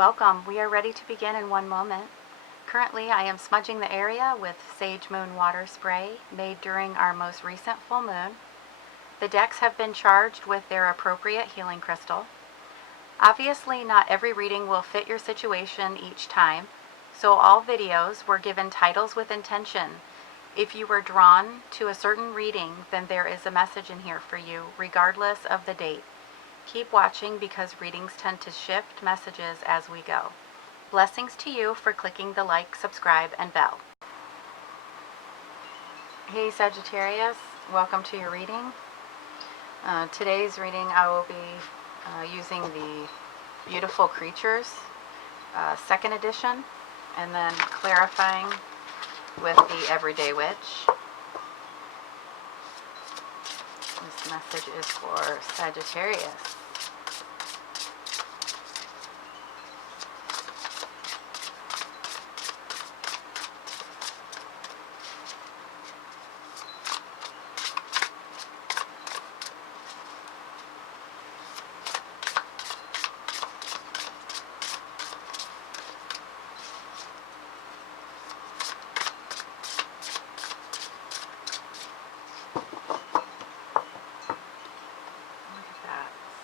welcome. We are ready to begin in one moment. Currently, I am smudging the area with Sage Moon water spray made during our most recent full moon. The decks have been charged with their appropriate healing crystal. Obviously, not every reading will fit your situation each time, so all videos were given titles with intention. If you were drawn to a certain reading, then there is a message in here for you, regardless of the date. Keep watching because readings tend to shift messages as we go. Blessings to you for clicking the like, subscribe, and bell. Hey Sagittarius, welcome to your reading. Today's reading I will be using the Beautiful Creatures, second edition, and then clarifying with the Everyday Witch. This message is for Sagittarius.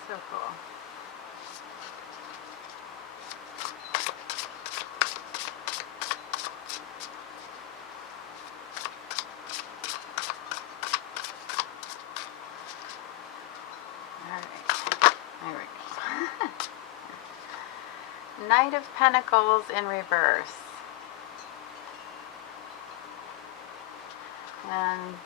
So cool. Alright, there we go. Knight of Pentacles in reverse. And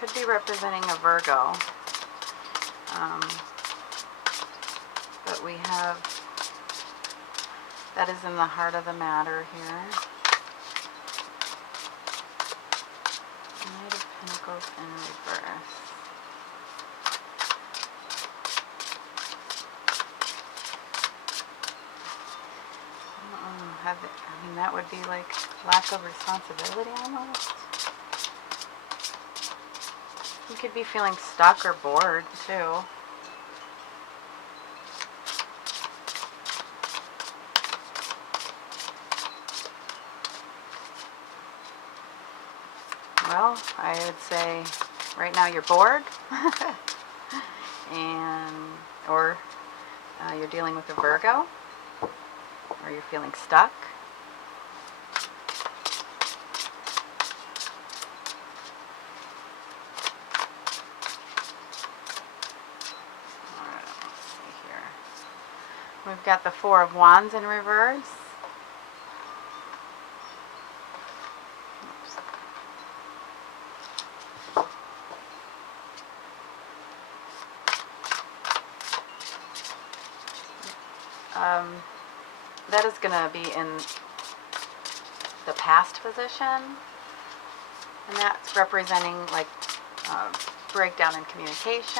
could be representing a Virgo, but we have, that is in the heart of the matter here. Knight of Pentacles in reverse. I mean, that would be like lack of responsibility almost. You could be feeling stuck or bored too. Well, I would say right now you're bored or you're dealing with a Virgo, or you're feeling stuck. We've got the Four of Wands in reverse. That is going to be in the past position, and that's representing like breakdown in communication.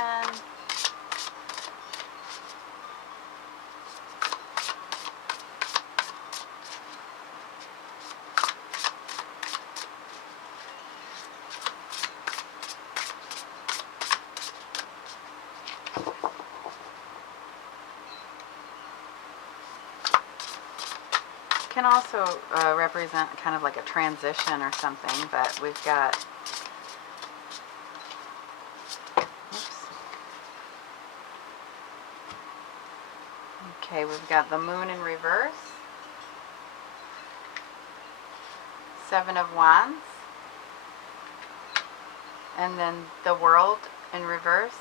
Can also represent kind of like a transition or something, but we've got, okay, we've got the Moon in reverse, Seven of Wands, and then the World in reverse.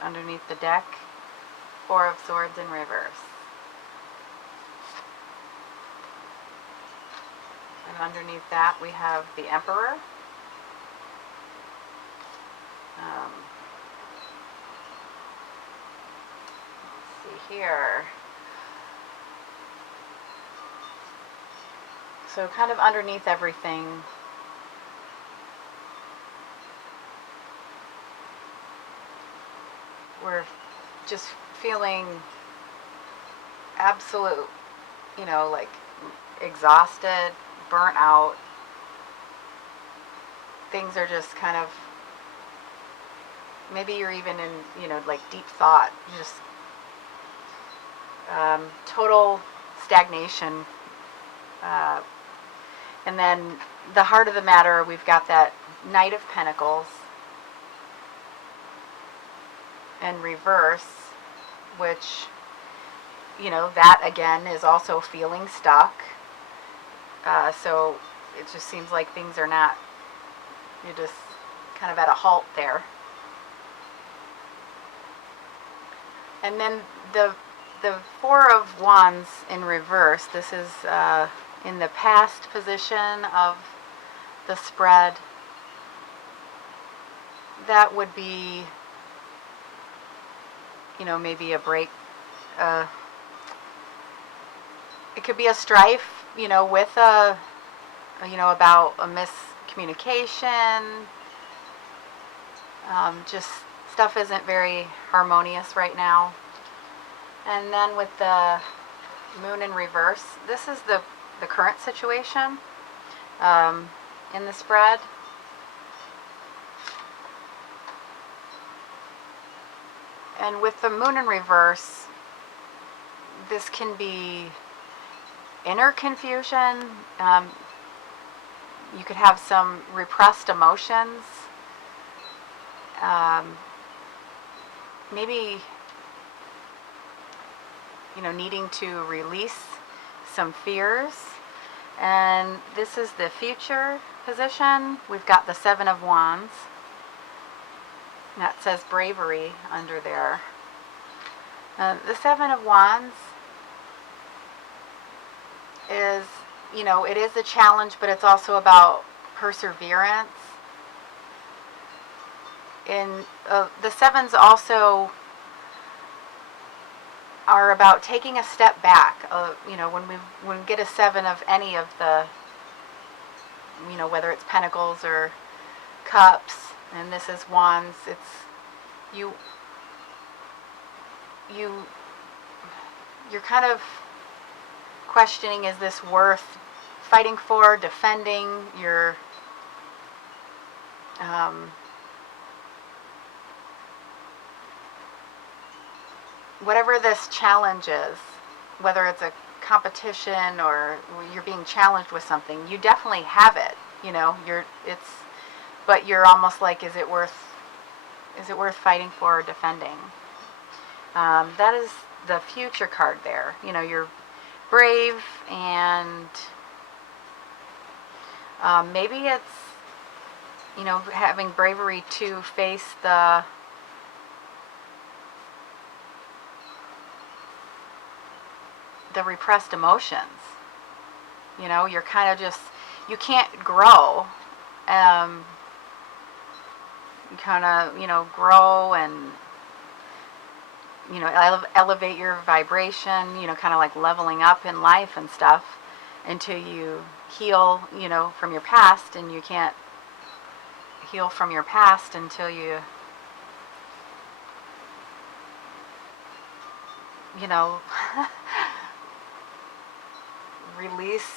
Underneath the deck, Four of Swords in reverse. And underneath that we have the Emperor. Let's see here. So kind of underneath everything, we're just feeling absolute you know, like exhausted, burnt out. Things are just kind of, maybe you're even in, you know, like deep thought, just total stagnation. And then the heart of the matter, we've got that Knight of Pentacles in reverse, which, you know, that again is also feeling stuck. So it just seems like things are not, you're just kind of at a halt there. And then the Four of Wands in reverse, this is in the past position of the spread. That would be, you know, maybe a break. It could be a strife, you know, with you know, about a miscommunication. Just stuff isn't very harmonious right now. And then with the Moon in reverse, this is the current situation in the spread. And with the Moon in reverse, this can be inner confusion. You could have some repressed emotions. Maybe, you know, needing to release some fears. And this is the future position. We've got the Seven of Wands. That says bravery under there. The Seven of Wands is, you know, it is a challenge, but it's also about perseverance. And the sevens also are about taking a step back. You know, when we get a seven of any of the, you know, whether it's pentacles or cups, and this is wands, it's you're kind of questioning, is this worth fighting for, defending your whatever this challenge is, whether it's a competition or you're being challenged with something, you definitely have it, you know, but you're almost like, is it worth fighting for or defending? That is the future card there. You know, you're brave, and maybe it's, you know, having bravery to face the repressed emotions. You know, you're kind of just, you can't grow. You kind of, you know, grow and, you know, elevate your vibration, you know, kind of like leveling up in life and stuff, until you heal, you know, from your past. And you can't heal from your past until you know, release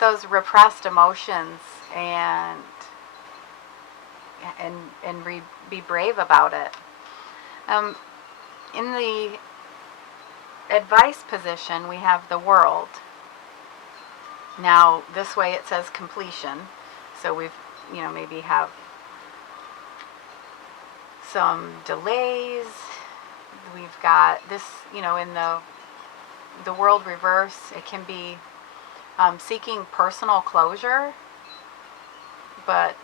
those repressed emotions and be brave about it. In the advice position, we have the World. Now, this way it says completion. So we've, you know, maybe have some delays. We've got this, you know, in the World reverse, it can be seeking personal closure, but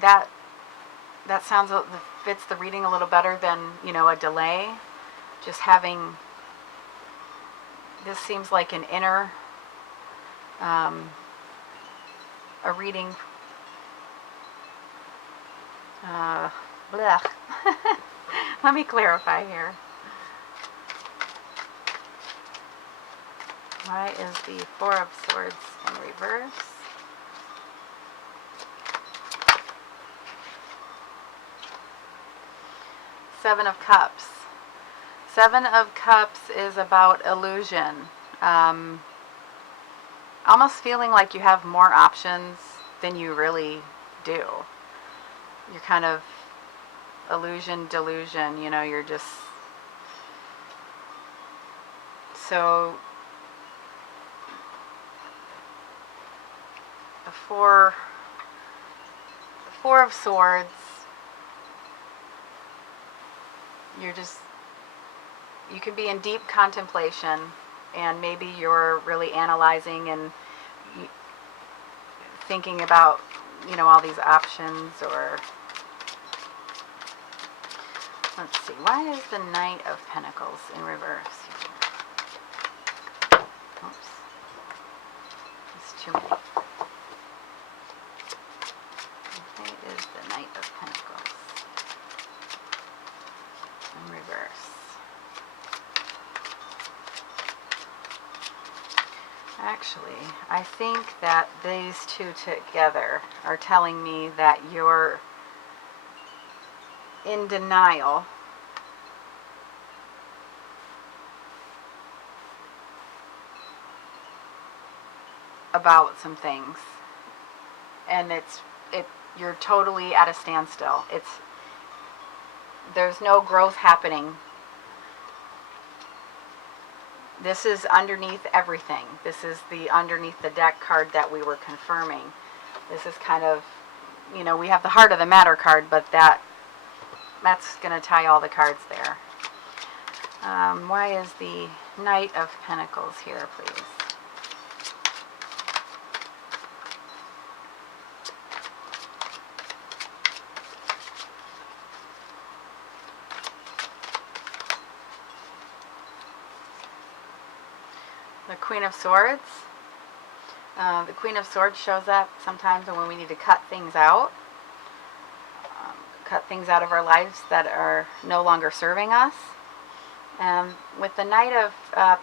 that sounds, fits the reading a little better than, you know, a delay. Just having, this seems like an inner, a reading. Blech. Let me clarify here. Why is the Four of Swords in reverse? Seven of Cups. Seven of Cups is about illusion. Almost feeling like you have more options than you really do. You're kind of illusion, delusion, you know, you're just... So, the Four of Swords, you can be in deep contemplation, and maybe you're really analyzing and thinking about, you know, all these options. Or let's see, why is the Knight of Pentacles in reverse? Oops, it's too many. Why is the Knight of Pentacles in reverse? Actually, I think that these two together are telling me that you're in denial about some things, and you're totally at a standstill. There's no growth happening. This is underneath everything. This is underneath the deck card that we were confirming. This is kind of, you know, we have the Heart of the Matter card, but that's going to tie all the cards there. Why is the Knight of Pentacles here, please? The Queen of Swords. The Queen of Swords shows up sometimes when we need to cut things out. Cut things out of our lives that are no longer serving us. With the Knight of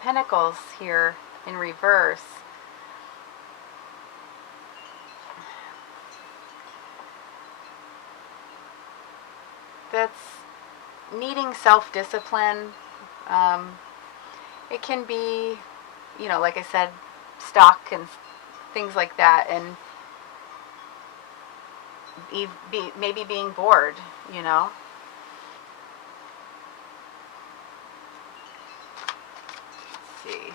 Pentacles here in reverse, that's needing self-discipline. It can be, you know, like I said, stock and things like that, and maybe being bored, you know. Let's see.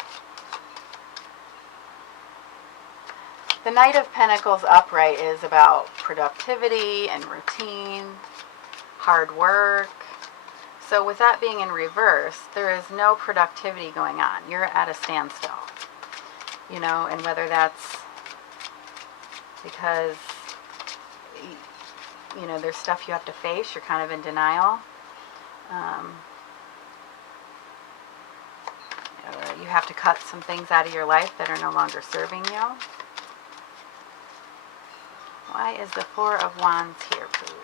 The Knight of Pentacles upright is about productivity and routine, hard work. So with that being in reverse, there is no productivity going on. You're at a standstill, you know, and whether that's because, you know, there's stuff you have to face, you're kind of in denial. You have to cut some things out of your life that are no longer serving you. Why is the Four of Wands here, please?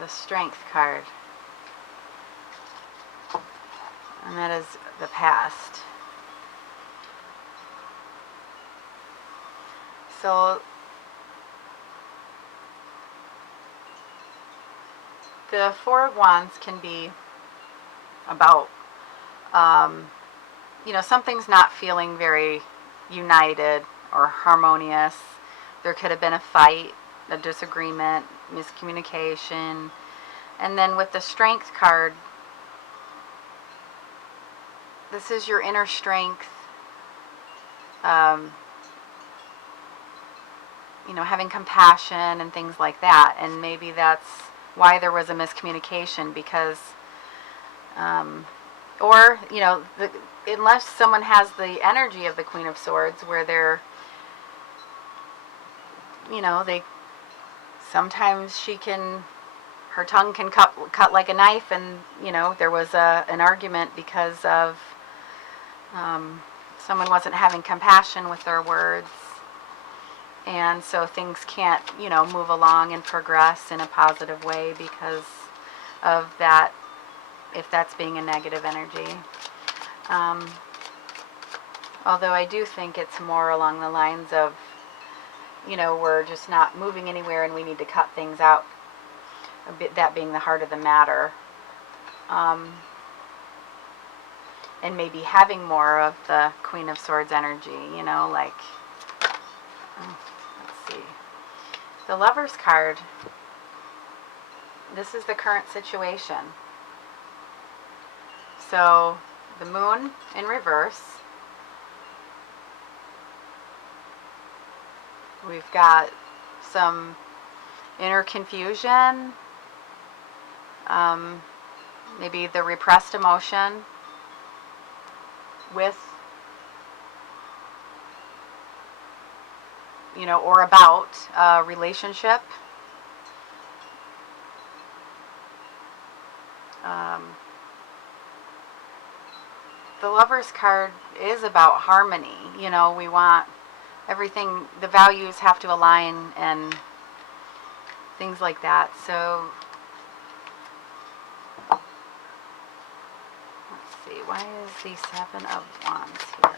The Strength card, and that is the past. So the Four of Wands can be about, you know, something's not feeling very united or harmonious. There could have been a fight, a disagreement, miscommunication. And then with the Strength card, this is your inner strength, you know, having compassion and things like that. And maybe that's why there was a miscommunication, because or, you know, unless someone has the energy of the Queen of Swords, where they're, you know, sometimes her tongue can cut like a knife, and, you know, there was an argument because of someone wasn't having compassion with their words, and so things can't, you know, move along and progress in a positive way because of that, if that's being a negative energy. Although I do think it's more along the lines of, you know, we're just not moving anywhere and we need to cut things out, a bit, that being the heart of the matter. And maybe having more of the Queen of Swords energy, you know, like, let's see, the Lover's card. This is the current situation. So the Moon in reverse. We've got some inner confusion, maybe the repressed emotion with, you know, or about a relationship. The Lover's card is about harmony. You know, we want everything, the values have to align and things like that. So let's see, why is the Seven of Wands here?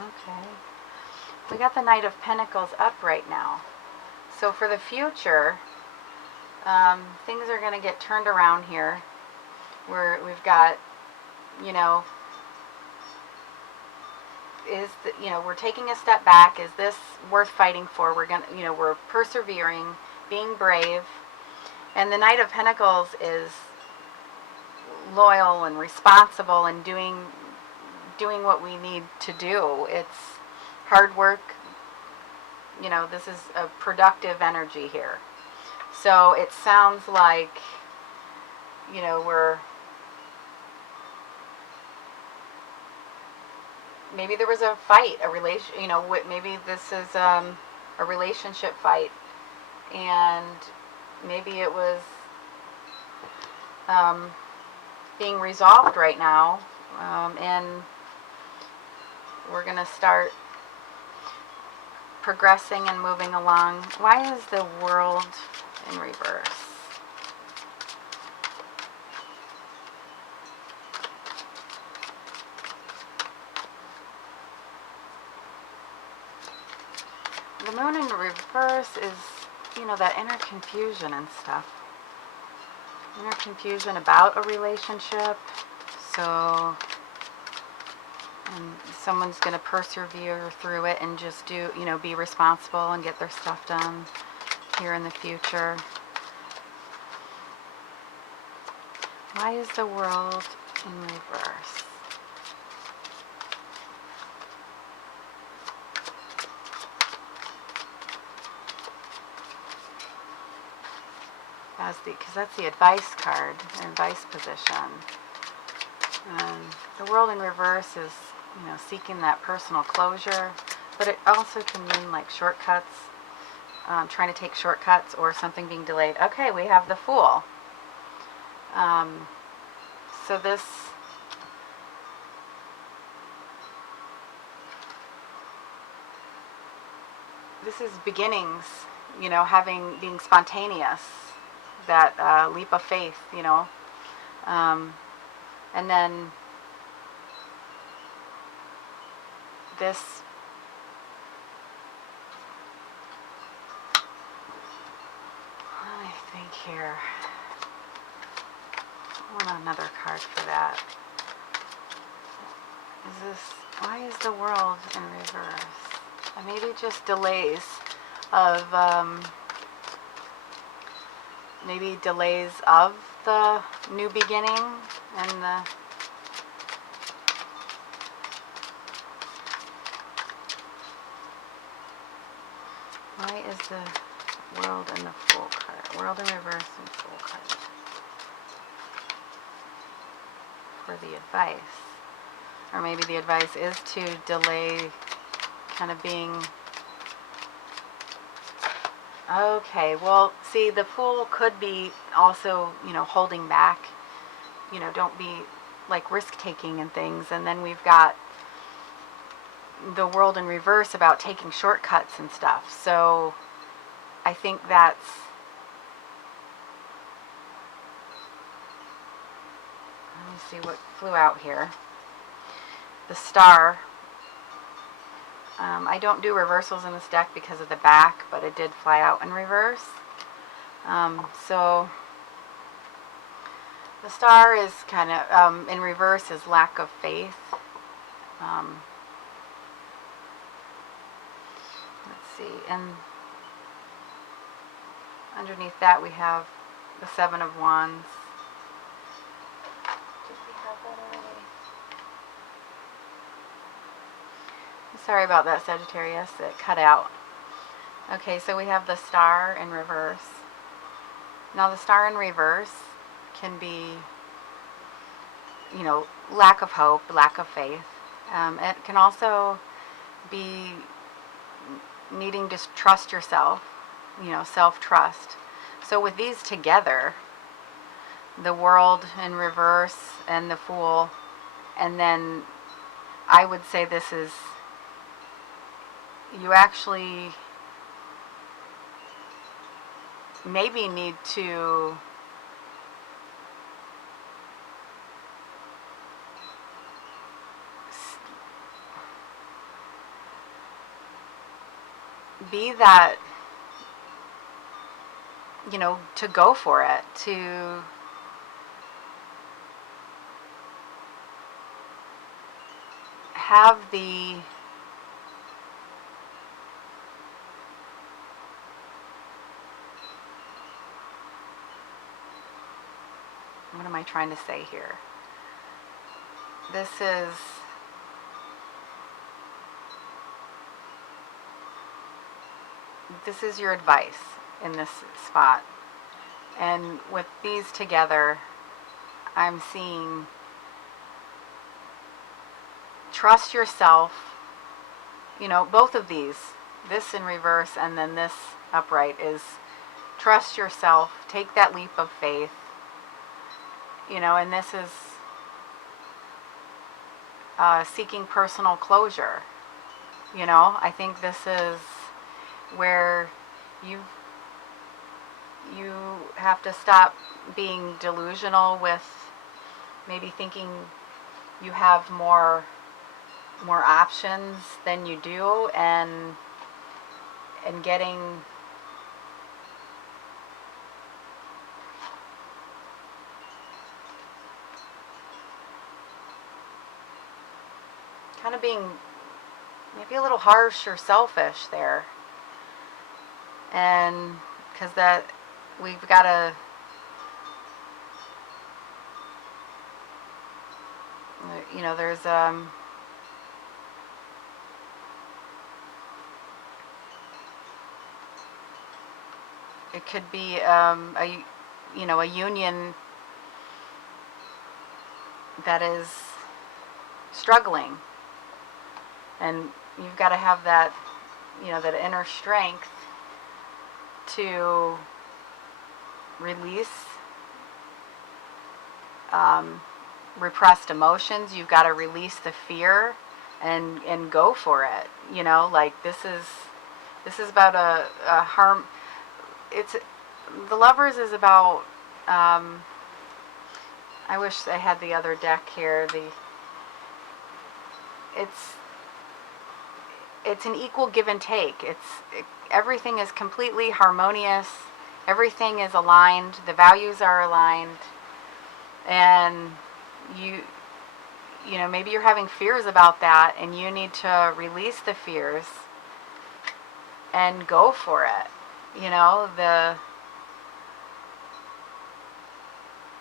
Okay. We got the Knight of Pentacles up right now. So for the future, things are going to get turned around here. We've got, you know, we're taking a step back. Is this worth fighting for? We're going to, you know, we're persevering, being brave. And the Knight of Pentacles is loyal and responsible and doing what we need to do. It's hard work. You know, this is a productive energy here. So it sounds like, you know, maybe there was a fight, you know, maybe this is a relationship fight, and maybe it was being resolved right now, and we're going to start progressing and moving along. Why is the World in reverse? The Moon in reverse is, you know, that inner confusion and stuff. Inner confusion about a relationship. So, and someone's going to persevere through it and just do, you know, be responsible and get their stuff done here in the future. Why is the World in reverse? Because that's the advice card, the advice position. The World in reverse is, you know, seeking that personal closure, but it also can mean like shortcuts, trying to take shortcuts or something being delayed. Okay, we have the Fool. So this is beginnings, you know, being spontaneous. That leap of faith, you know, and then this, let me think here. I want another card for that. Why is the World in reverse? Maybe just delays of, maybe delays of the new beginning and the why is the World in the Fool card? World in reverse and Fool card for the advice. Or maybe the advice is to delay kind of being. Okay, well, see, the Fool could be also, you know, holding back, you know, don't be like risk-taking and things. And then we've got the World in reverse about taking shortcuts and stuff. So I think that's see what flew out here. The Star. I don't do reversals in this deck because of the back, but it did fly out in reverse. So the Star is kind of, in reverse, is lack of faith. Let's see, and underneath that we have the Seven of Wands. Did we have that already? Sorry about that, Sagittarius. It cut out. Okay, so we have the Star in reverse. Now the Star in reverse can be, you know, lack of hope, lack of faith. It can also be needing to trust yourself, you know, self-trust. So with these together, the World in reverse and the Fool, and then I would say this is, you actually maybe need to be that, you know, to go for it, to have the what am I trying to say here? This is your advice in this spot. And with these together, I'm seeing trust yourself. You know, both of these, this in reverse and then this upright, is trust yourself, take that leap of faith. You know, and this is seeking personal closure. You know, I think this is where you have to stop being delusional with maybe thinking you have more options than you do, and getting kind of being maybe a little harsh or selfish there. And because that we've got to, you know, there's it could be a union that is struggling, and you've got to have that, you know, that inner strength to release repressed emotions. You've got to release the fear and go for it. You know, like this is about a harm. It's the Lovers is about. I wish I had the other deck here. It's an equal give and take. Everything is completely harmonious. Everything is aligned. The values are aligned. And you know, maybe you're having fears about that, and you need to release the fears and go for it. You know,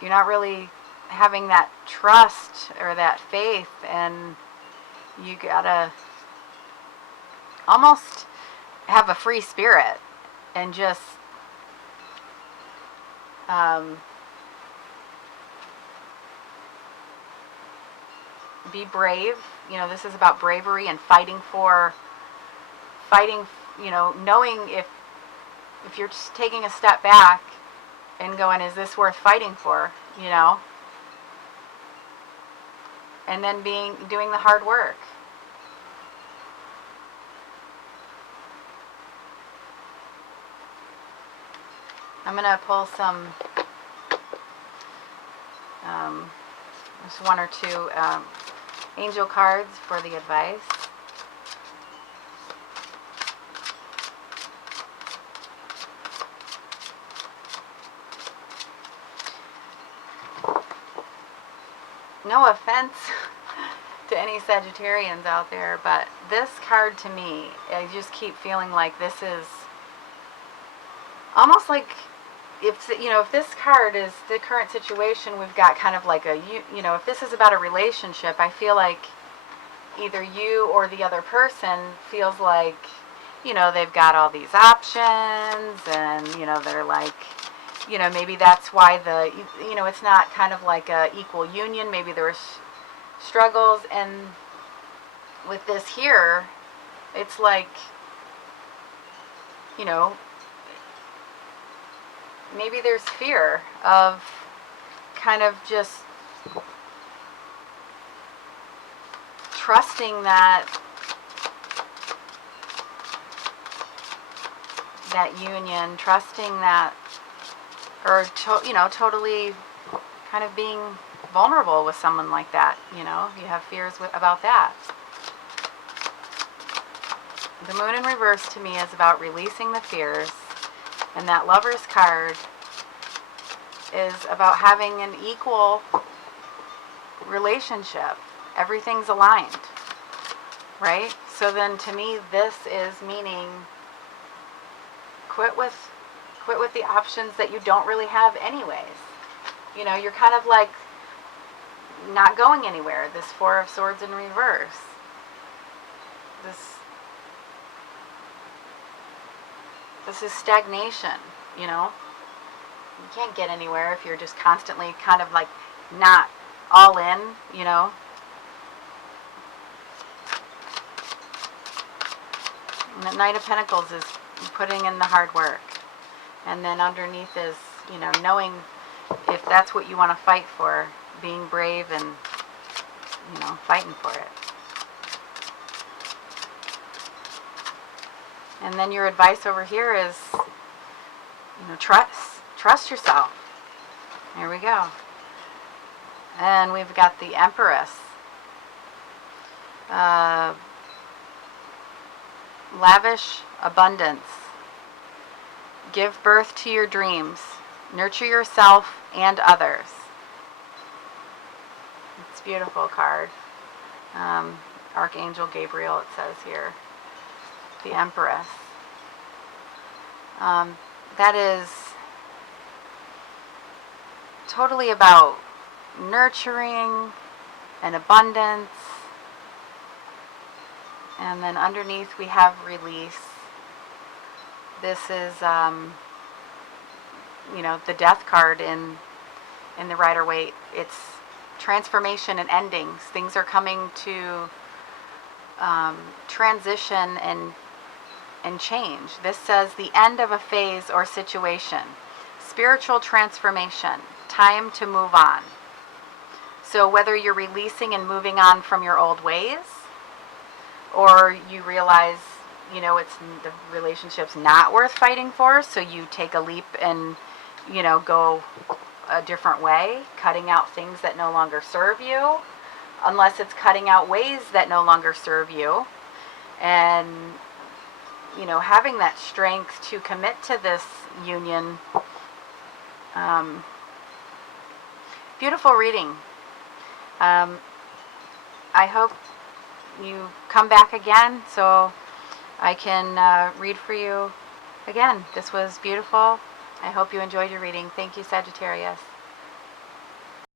you're not really having that trust or that faith, and you gotta almost have a free spirit and just be brave. You know, this is about bravery and fighting, you know, knowing if you're just taking a step back and going, is this worth fighting for, you know? And then doing the hard work. I'm going to pull some Just one or two angel cards for the advice. No offense to any Sagittarians out there, but this card to me, I just keep feeling like this is almost like, if this card is the current situation, we've got kind of like if this is about a relationship, I feel like either you or the other person feels like, they've got all these options, and, they're like, maybe that's why it's not kind of like a equal union. Maybe there's struggles, and with this here, it's like, maybe there's fear of kind of just trusting that union, trusting that, or totally kind of being vulnerable with someone like that. You have fears about that. The moon in reverse to me is about releasing the fears, and that Lover's card is about having an equal relationship. Everything's aligned, right? So then to me, this is meaning quit with the options that you don't really have anyways. You're kind of like not going anywhere. This Four of Swords in reverse. This is stagnation, You can't get anywhere if you're just constantly kind of like not all in, And the Knight of Pentacles is putting in the hard work. And then underneath is, knowing if that's what you want to fight for, being brave and, fighting for it. And then your advice over here is, trust yourself. Here we go. And we've got the Empress. Lavish abundance. Give birth to your dreams. Nurture yourself and others. It's a beautiful card. Archangel Gabriel, it says here. The Empress. That is totally about nurturing and abundance. And then underneath we have release. This is, the Death card in the Rider-Waite. It's transformation and endings. Things are coming to transition and change. This says the end of a phase or situation. Spiritual transformation. Time to move on. So whether you're releasing and moving on from your old ways, or you realize, it's the relationship's not worth fighting for, so you take a leap and, go a different way, cutting out things that no longer serve you, unless it's cutting out ways that no longer serve you, and, having that strength to commit to this union. Beautiful reading. I hope you come back again so I can read for you again. This was beautiful. I hope you enjoyed your reading. Thank you, Sagittarius.